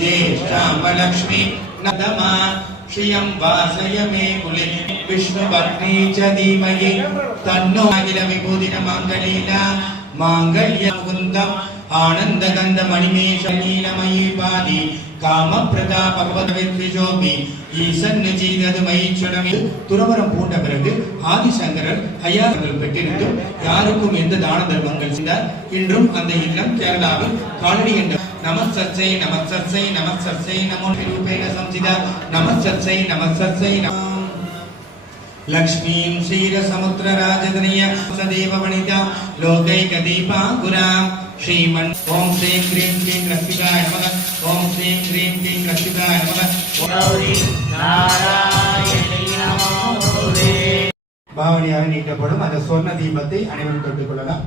ज्येष्ठाम्बलक्ष्मी नदमा श्रियं वासय मे कुले विष्णुपत्नी च धीमहि तन्नो अखिल विभूतिनमाङ्गलीला माङ्गल्यमुकुन्दम् आनन्दगन्धमणिमेष नीलमयी पादि காமப்பிரதா பகவத்வித்விஜோபி ஈசன் நிஜீதது மயிச்சுடமி துறவரம் பூண்ட பிறகு ஆதிசங்கரர் ஐயார்கள் பெற்றிருந்தும் யாருக்கும் எந்த தான தர்மங்கள் செய்தார். இன்றும் அந்த இல்லம் கேரளாவில் காலடி என்ற நமசர்ச்சை நமசர்ச்சை நமசர்ச்சை நமோ ரூபேண சம்சிதா நமசர்ச்சை நமசர்ச்சை லக்ஷ்மீம் க்ஷீரசமுத்திர ராஜதனய சதேவ வனிதா லோகைக தீபாங்குராம் श्रीमन् ओम श्रीं क्रीं क्लीं रक्षिताय नमः ओम श्रीं क्रीं क्लीं रक्षिताय नमः गौरी नारायणी नमोरे பாவனையாக நீக்கப்படும் அந்த சொர்ண தீபத்தை அனைவரும் தொட்டுக் கொள்ளலாம்.